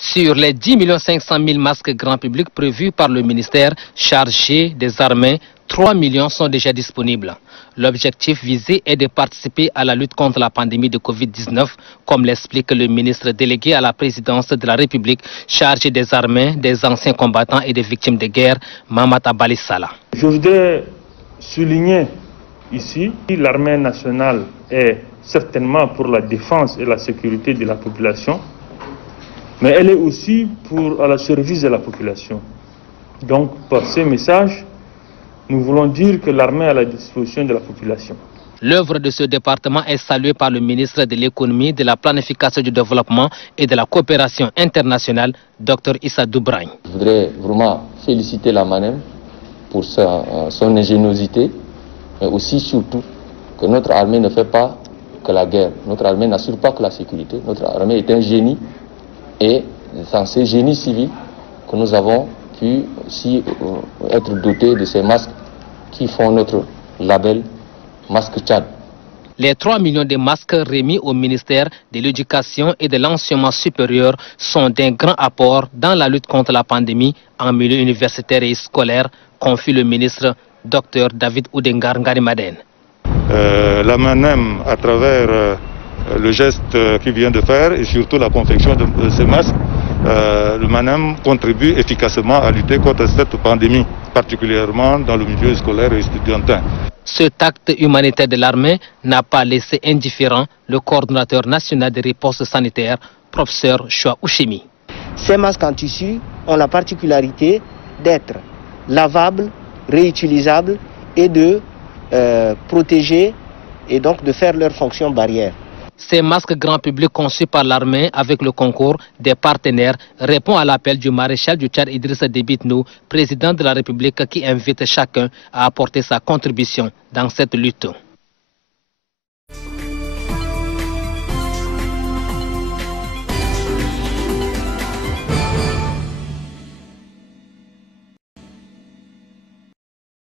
Sur les 10 500 000 masques grand public prévus par le ministère chargé des armées, 3 millions sont déjà disponibles. L'objectif visé est de participer à la lutte contre la pandémie de Covid-19, comme l'explique le ministre délégué à la présidence de la République chargé des armées, des anciens combattants et des victimes de guerre, Mamata Balissala. Je voudrais souligner ici que l'armée nationale est certainement pour la défense et la sécurité de la population, mais elle est aussi à la service de la population. Donc, par ces messages, nous voulons dire que l'armée est à la disposition de la population. L'œuvre de ce département est saluée par le ministre de l'économie, de la planification du développement et de la coopération internationale, Dr Issa Doubragne. Je voudrais vraiment féliciter la MANEM pour son ingéniosité, mais aussi surtout que notre armée ne fait pas que la guerre. Notre armée n'assure pas que la sécurité. Notre armée est un génie et c'est ce génie civil que nous avons pu aussi être dotés de ces masques qui font notre label Masque Tchad. Les 3 millions de masques remis au ministère de l'Éducation et de l'Enseignement supérieur sont d'un grand apport dans la lutte contre la pandémie en milieu universitaire et scolaire, confie le ministre Dr David Oudengar Ngarimaden. La MANEM, à travers le geste qu'il vient de faire et surtout la confection de ces masques, le MANEM contribue efficacement à lutter contre cette pandémie, particulièrement dans le milieu scolaire et étudiantin. Cet acte humanitaire de l'armée n'a pas laissé indifférent le coordonnateur national de riposte sanitaire, professeur Choua Ouchemi. Ces masques en tissu ont la particularité d'être lavables, réutilisables et de protéger et donc de faire leur fonction barrière. Ces masques grand public conçus par l'armée avec le concours des partenaires répondent à l'appel du maréchal du Tchad Idrissa Déby Itno, président de la République, qui invite chacun à apporter sa contribution dans cette lutte.